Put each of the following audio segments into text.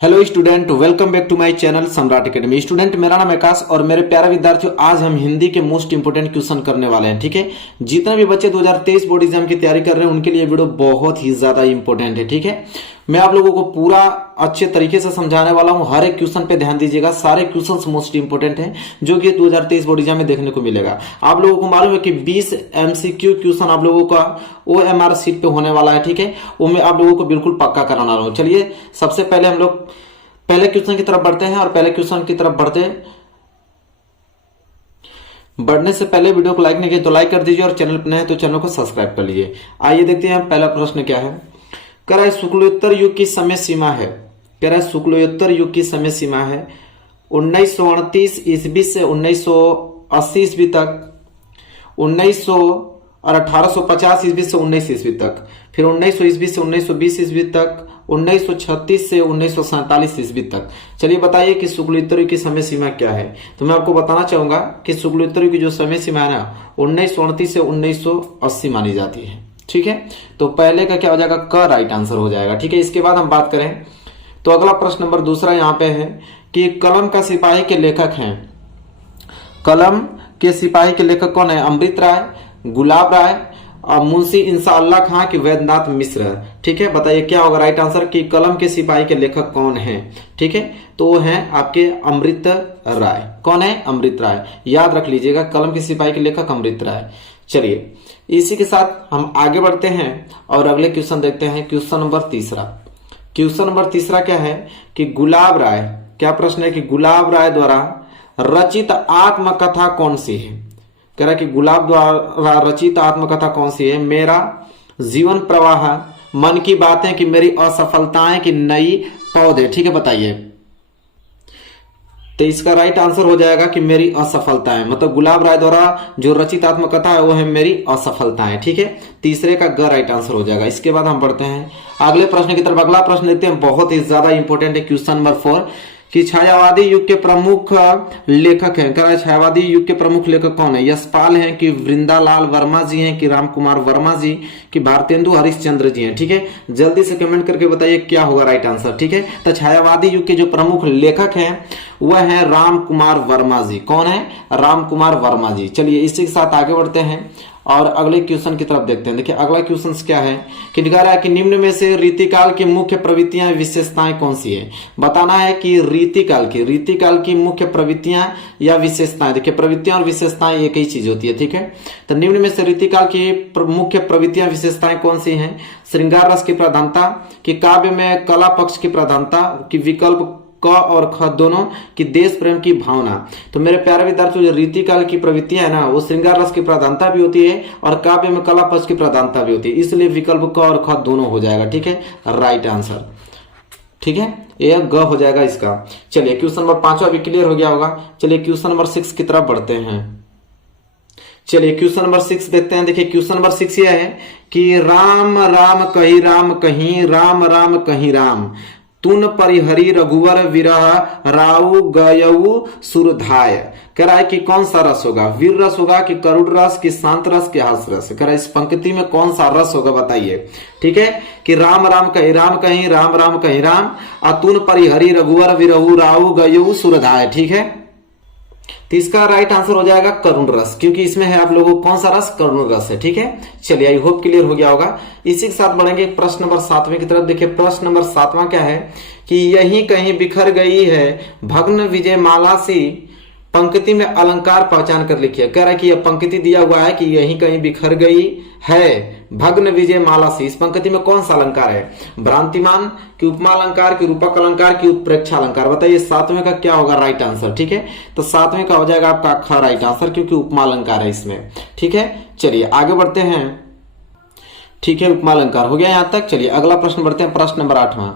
Hello student, welcome back to my channel Samrat Academy. Student, मेरा नाम आकाश और मेरे प्यारे विद्यार्थियों, आज हम हिंदी के मोस्ट इंपोर्टेंट क्वेश्चन करने वाले हैं। ठीक है, जितने भी बच्चे 2023 बोर्ड एग्जाम की तैयारी कर रहे हैं उनके लिए वीडियो बहुत ही ज्यादा इंपॉर्टेंट है। ठीक है, मैं आप लोगों को पूरा अच्छे तरीके से समझाने वाला हूं। हर एक क्वेश्चन पे ध्यान दीजिएगा, सारे क्वेश्चंस मोस्ट इंपोर्टेंट हैं जो कि 2023 बोर्ड एग्जाम में देखने को मिलेगा। आप लोगों को मालूम है कि 20 MCQ क्वेश्चन आप लोगों का OMR सीट पे होने वाला है। ठीक है, वो मैं आप लोगों को बिल्कुल पक्का कराना रहा हूं। चलिए, सबसे पहले हम लोग पहले क्वेश्चन की तरफ बढ़ते हैं और पहले क्वेश्चन की तरफ बढ़ने से पहले वीडियो को लाइक नहीं किया तो लाइक कर दीजिए और चैनल पर नए हैं तो चैनल को सब्सक्राइब कर लीजिए। आइए देखते हैं पहला प्रश्न क्या है। कह रहा है शुक्लोत्तर युग की समय सीमा है। कह रहा है शुक्लोत्तर युग की समय सीमा है 1938 ईस्वी से 1980 ईस्वी तक, 1900 और 1850 ईस्वी से 19 ईस्वी तक, फिर 1900 ईस्वी से 1920 ईस्वी तक, 1936 से 1947 ईस्वी तक। चलिए बताइए कि शुक्लोत्तर युग की समय सीमा क्या है। तो मैं आपको बताना चाहूंगा कि शुक्लोत्तर युग की जो समय सीमा है ना 1938 से 1980 मानी जाती है। ठीक है, तो पहले का क्या हो जाएगा, क राइट आंसर हो जाएगा। ठीक है, इसके बाद हम बात करें तो अगला प्रश्न नंबर दूसरा यहाँ पे है कि कलम का सिपाही के लेखक हैं। कलम के सिपाही के लेखक कौन है? अमृत राय, गुलाब राय और मुंशी इंशाअल्लाह खां की वैद्यनाथ मिश्र। ठीक है, बताइए क्या होगा राइट आंसर कि कलम के सिपाही के लेखक कौन हैं। ठीक है, तो वो हैं आपके अमृत राय। कौन है? अमृत राय। याद रख लीजिएगा, कलम के सिपाही के लेखक अमृत राय। चलिए, इसी के साथ हम आगे बढ़ते हैं और अगले क्वेश्चन देखते हैं। क्वेश्चन नंबर तीसरा। क्वेश्चन नंबर तीसरा क्या है कि गुलाब राय, क्या प्रश्न है कि गुलाब राय द्वारा रचित आत्मकथा कौन सी है? कह रहा है कि गुलाब द्वारा रचित आत्मकथा कौन सी है? मेरा जीवन प्रवाह, मन की बातें, कि मेरी असफलताएं, कि नई पौधे। ठीक है, बताइए। तो इसका राइट आंसर हो जाएगा कि मेरी असफलताएं, मतलब गुलाब राय द्वारा जो रचित आत्मकथा है वो है मेरी असफलताएं। ठीक है, तीसरे का ग राइट आंसर हो जाएगा। इसके बाद हम बढ़ते हैं अगले प्रश्न की तरफ। अगला प्रश्न देखते हैं, बहुत ही ज्यादा इंपॉर्टेंट है। क्वेश्चन नंबर 4 कि छायावादी युग के प्रमुख लेखक हैं। कह रहा है छायावादी युग के प्रमुख लेखक कौन है? यशपाल हैं, कि वृंदालाल वर्मा जी हैं, कि राम कुमार वर्मा जी, कि भारतेंदु हरिश्चंद्र जी हैं। ठीक है, जल्दी से कमेंट करके बताइए क्या होगा राइट आंसर। ठीक है, तो छायावादी युग के जो प्रमुख लेखक हैं वह है राम कुमार वर्मा जी। कौन है? राम कुमार वर्मा जी। चलिए, इसी के साथ आगे बढ़ते हैं और अगले क्वेश्चन की तरफ देखते हैं। देखिए, अगला क्वेश्चन क्या है कि कह रहा है कि निम्न में से रीतिकाल की मुख्य प्रवृत्तियां विशेषताएं कौन सी है? बताना है कि रीतिकाल की मुख्य प्रवृत्तियां या विशेषताएं। देखिए, प्रवृत्तियां और विशेषताएं एक ही चीज होती है। ठीक है, तो निम्न में से रीतिकाल की मुख्य प्रवृत्तियां विशेषताएं कौन सी हैं? श्रृंगार रस की प्रधानता, कि काव्य में कला पक्ष की प्रधानता, कि विकल्प क और ख दोनों, की देश प्रेम की भावना। तो मेरे प्यारे विद्यार्थियों, जो रीतिकाल की प्रवृत्तियां है ना वो श्रृंगार रस की प्रधानता भी होती है और काव्य में कला पक्ष की प्रधानता भी होती है, इसलिए विकल्प क और ख दोनों हो जाएगा। ठीक है, राइट आंसर। ठीक है, ये ग हो जाएगा इसका। चलिए, क्वेश्चन नंबर 5 अभी क्लियर हो गया होगा। चलिए, क्वेश्चन नंबर 6 की तरफ बढ़ते हैं। चलिए, क्वेश्चन नंबर 6 देखते हैं। देखिए, क्वेश्चन नंबर 6 यह है कि राम राम कहीं राम कहीं, राम राम कहीं राम, तुन परिहरी रघुवर विरह, राउ गयऊ सुरधाय। कह रहा है कि कौन सा रस होगा? वीर रस होगा, कि करुण रस, कि शांत रस, कि हास रस। कह रहा है इस पंक्ति में कौन सा रस होगा बताइए। ठीक है, कि राम राम कहीं राम कहीं, राम राम कहीं राम, अतुन परिहरी रघुवर विरहु, राउ गयऊ सुरधाय। ठीक है, तो इसका राइट आंसर हो जाएगा करुण रस, क्योंकि इसमें है आप लोगों को कौन सा रस? करुण रस है। ठीक है, चलिए, आई होप क्लियर हो गया होगा। इसी के साथ बढ़ेंगे प्रश्न नंबर 7वें की तरफ। देखिए, प्रश्न नंबर 7वां क्या है कि यही कहीं बिखर गई है भग्न विजय माला सी, पंक्ति में अलंकार पहचान कर लिखिए। कह रहा है कि यह पंक्ति दिया हुआ है कि यही कहीं बिखर गई है भग्न विजय माला सी, इस पंक्ति में कौन सा अलंकार है? भ्रांतिमान, कि उपमा अलंकार, की रूपक अलंकार, की उत्प्रेक्षा अलंकार। बताइए 7वें का क्या होगा राइट आंसर। ठीक है, तो 7वें का हो जाएगा आपका ख राइट आंसर, क्योंकि उपमा अलंकार है इसमें। ठीक है, चलिए आगे बढ़ते हैं। ठीक है, उपमा अलंकार हो गया यहां तक। चलिए, अगला प्रश्न बढ़ते हैं, प्रश्न नंबर 8वां।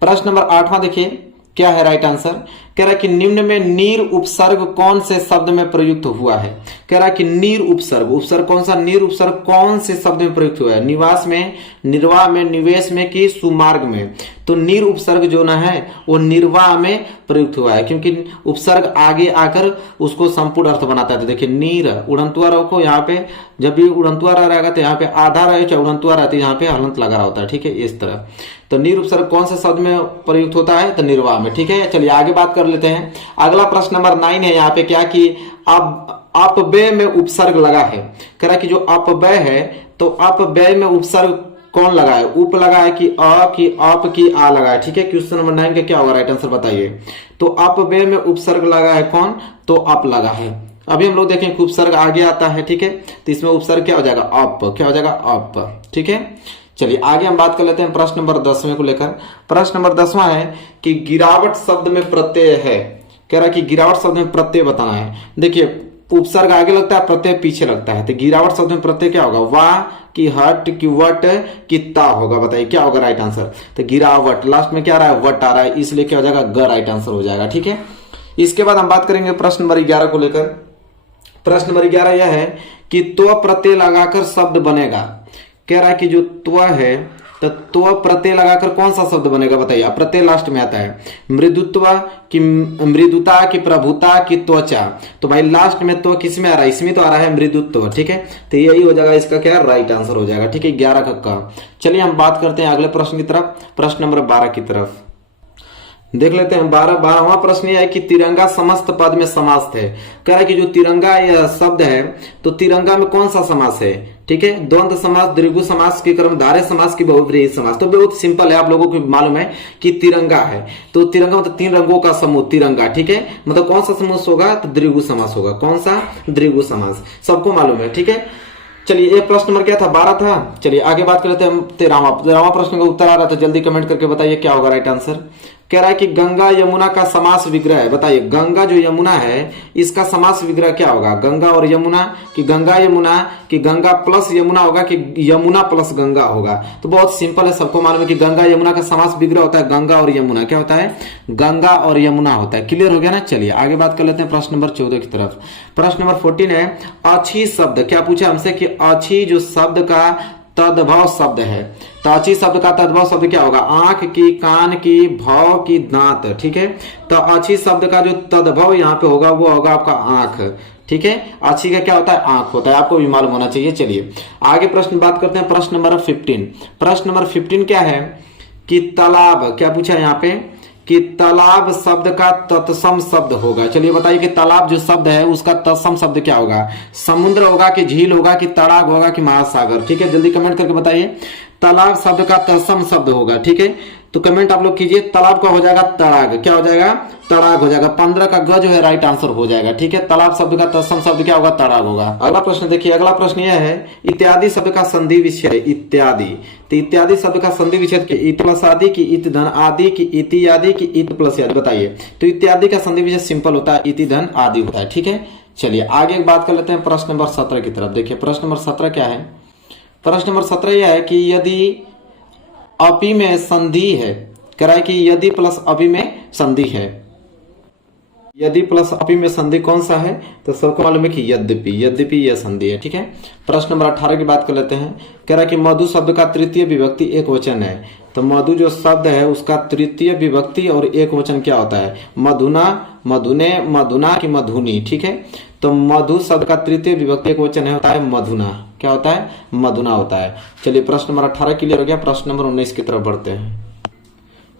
प्रश्न नंबर 8वां देखिए क्या है राइट आंसर। कह रहा है कि निम्न में नीर उपसर्ग कौन से शब्द में प्रयुक्त हुआ है। कह रहा है कि नीर उपसर्ग, उपसर्ग कौन सा, नीर उपसर्ग कौन से शब्द में प्रयुक्त हुआ है, निवास में, निर्वाह में, निवेश में कि सुमार्ग में। तो नीर उपसर्ग जो ना है वो निर्वाह में प्रयुक्त हुआ है, क्योंकि उपसर्ग आगे आकर उसको संपूर्ण अर्थ बनाता है। तो देखिए नीर उड़ंतुआ रखो, यहाँ पे जब भी उड़ंतुआ रहेगा तो यहाँ पे आधा रहे चाहे उड़ंतुआ रहती है, यहाँ पे हलंत लगा रहा होता है, ठीक है, इस तरह। तो नीर उपसर्ग कौन से शब्द में प्रयुक्त होता है, तो निर्वाह में, ठीक है। चलिए आगे बात कर लेते हैं। अगला प्रश्न नंबर 9 है यहाँ पे क्या कि अपव्यय में उपसर्ग लगा है। कह रहा है कि जो अपव्यय है तो अपव्यय में उपसर्ग कौन लगा है, उप लगा है कि अ की अप की आ लगा है, ठीक है। क्वेश्चन नंबर 9 का क्या होगा राइट आंसर बताइए। तो अपव्यय में उपसर्ग लगा है कौन, तो अप लगा है। अभी हम लोग देखें कि उपसर्ग आगे आता है, ठीक है, तो इसमें उपसर्ग क्या हो जाएगा, अप, क्या हो जाएगा, अप, ठीक है। चलिए आगे हम बात कर लेते हैं प्रश्न नंबर 10वें को लेकर। प्रश्न नंबर 10वां है कि गिरावट शब्द में प्रत्यय है। कह रहा है कि गिरावट शब्द में प्रत्यय बताना है। देखिए उपसर्ग आगे लगता है, प्रत्यय पीछे लगता है, तो गिरावट शब्द में प्रत्यय क्या होगा, वाह कि हट कि वट कि ता होगा। बताइए क्या होगा राइट आंसर। तो गिरावट, लास्ट में क्या आ रहा है, वट आ रहा है, इसलिए क्या हो जाएगा, ग राइट आंसर हो जाएगा, ठीक है। इसके बाद हम बात करेंगे प्रश्न नंबर 11 को लेकर। प्रश्न नंबर 11 यह है कि त्व प्रत्यय लगाकर शब्द बनेगा। कह रहा है कि जो त्व है तो त्व प्रत्यय लगाकर कौन सा शब्द बनेगा बताइए। प्रत्यय लास्ट में आता है, मृदुत्व की मृदुता की प्रभुता की त्वचा। तो भाई लास्ट में त्व किस में आ रहा है, इसमें तो आ रहा है मृदुत्व, ठीक है। तो यही हो जाएगा इसका क्या राइट आंसर हो जाएगा, ठीक है, 11 का। चलिए हम बात करते हैं अगले प्रश्न की तरफ, प्रश्न नंबर 12 की तरफ देख लेते हैं। 12वां प्रश्न यह है कि तिरंगा समस्त पद में समास है। कह रहा है कि जो तिरंगा यह शब्द है तो तिरंगा में कौन सा समास है, ठीक है, द्वंद्व समास, द्विगु समास की कर्मधारय समास की बहुव्रीहि समास। तो बहुत सिंपल है, आप लोगों को मालूम है कि तिरंगा है तो तिरंगा मतलब 3 रंगों का समूह तिरंगा, ठीक है, मतलब कौन सा समूह होगा, तो द्विगु समास होगा। कौन सा, द्विगु समास, सबको मालूम है, ठीक है। चलिए ये प्रश्न नंबर क्या था, 12 था। चलिए आगे बात कर लेते हैं 13वां प्रश्न का उत्तर आ रहा था, जल्दी कमेंट करके बताइए क्या होगा राइट आंसर। कह रहा है कि गंगा यमुना का समास विग्रह है। बताइए गंगा जो यमुना है इसका समास विग्रह क्या होगा, गंगा और यमुना कि गंगा यमुना कि गंगा प्लस यमुना होगा कि यमुना प्लस गंगा होगा। तो बहुत सिंपल है, सबको मालूम है कि गंगा यमुना का समास विग्रह होता है गंगा और यमुना, क्या होता है, गंगा और यमुना होता है। क्लियर हो गया ना। चलिए आगे बात कर लेते हैं प्रश्न नंबर 14 की तरफ। प्रश्न नंबर 14 है अच्छी शब्द, क्या पूछा हमसे कि अच्छी जो शब्द का तद्भव शब्द है। तो अच्छी शब्द का तद्भव शब्द क्या होगा, आंख की, कान की, भव की, दांत, ठीक है। तो अच्छी शब्द का जो तद्भव यहाँ पे होगा वो होगा आपका आंख, ठीक है। अच्छी का क्या होता है, आंख होता है, आपको भी मालूम होना चाहिए। चलिए आगे प्रश्न बात करते हैं, प्रश्न नंबर 15। प्रश्न नंबर 15 क्या है कि तालाब, क्या पूछा है यहाँ पे कि तालाब शब्द का तत्सम शब्द होगा। चलिए बताइए कि तालाब जो शब्द है उसका तत्सम शब्द क्या होगा, समुद्र होगा कि झील होगा कि तड़ाग होगा कि महासागर, ठीक है, जल्दी कमेंट करके बताइए। तालाब शब्द का तत्सम शब्द होगा, ठीक है, तो कमेंट आप लोग कीजिए। तालाब का हो जाएगा तड़ाग, क्या हो जाएगा, तड़ाग हो जाएगा। 15 का ग जो है राइट आंसर हो जाएगा, ठीक है। तालाब शब्द का तत्सम शब्द क्या होगा, तड़ाग होगा। अगला प्रश्न देखिए, अगला प्रश्न यह है इत्यादि शब्द का संधि विच्छेद। इत्यादि, तो इत्यादि शब्द का संधि विच्छेद के इत प्लस आदि की, इत धन आदि की, इति आदि की, इत प्लस आदि। बताइए तो इत्यादि का संधि विच्छेद सिंपल होता है, इति धन आदि होता है, ठीक है। चलिए आगे बात कर लेते हैं प्रश्न नंबर 17 की तरफ। देखिए प्रश्न नंबर 17 क्या है, प्रश्न नंबर 17 यह है कि यदि अपि में संधि है। कह रहा है कि यदि प्लस अपि में संधि है, यदि प्लस अपि में संधि कौन सा है, तो सबको मालूम है कि यद्यपि, यद्यपि यह संधि है, ठीक है। प्रश्न नंबर 18 की बात कर लेते हैं। कह रहा है कि मधु शब्द का तृतीय विभक्ति एक वचन है। तो मधु जो शब्द है उसका तृतीय विभक्ति और एक वचन क्या होता है, मधुना, मधुने, मधुना की मधुनी, ठीक है। तो मधु शब्द का तृतीय विभक्ति एक वचन है होता है मधुना, क्या होता है, मधुना होता है। चलिए प्रश्न नंबर 18 क्लियर हो गया। प्रश्न नंबर 19 की तरफ बढ़ते हैं।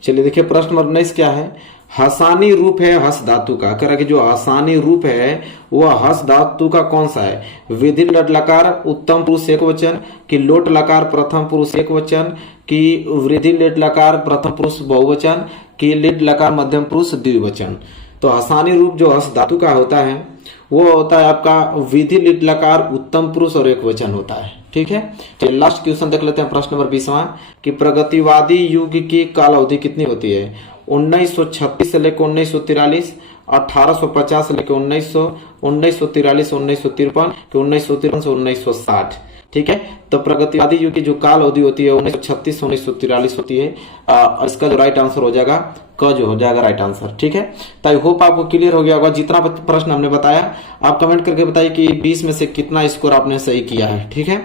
चलिए देखिए प्रश्न नंबर 19 क्या है, हसानी रूप है हस धातु का। कह रहा है कि जो हसानी रूप है वह हस धातु का कौन सा है, विधि लट लकार उत्तम पुरुष एक वचन कि लोट लकार प्रथम पुरुष एक वचन कि वृद्धि लेट लकार प्रथम पुरुष बहुवचन कि लिट लकार मध्यम पुरुष द्विवचन। तो हसानी रूप जो हस धातु का होता है वो होता है आपका विधि लिट लकार उत्तम पुरुष और एक वचन होता है, ठीक है। चलिए लास्ट क्वेश्चन देख लेते हैं, प्रश्न नंबर 20वां कि प्रगतिवादी युग की काल अवधि कितनी होती है, 1936 से लेकर 1943, 1850 से लेकर 1900, 1943 1953 1953 से 1960। ठीक है। तो प्रगतिवादी युग की जो काल अवधि होती है 1936 से 1943 होती है। और इसका जो राइट आंसर हो जाएगा क जो हो जाएगा राइट आंसर, ठीक है। तो आई होप आपको क्लियर हो गया होगा। जितना प्रश्न हमने बताया आप कमेंट करके बताइए कि 20 में से कितना स्कोर आपने सही किया है, ठीक है।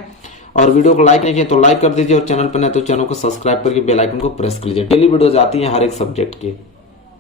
और वीडियो को लाइक नहीं किया तो लाइक कर दीजिए, और चैनल पर नहीं तो चैनल को सब्सक्राइब करके बेल आइकन को प्रेस कर लीजिए। डेली वीडियोज आती है हर एक सब्जेक्ट की।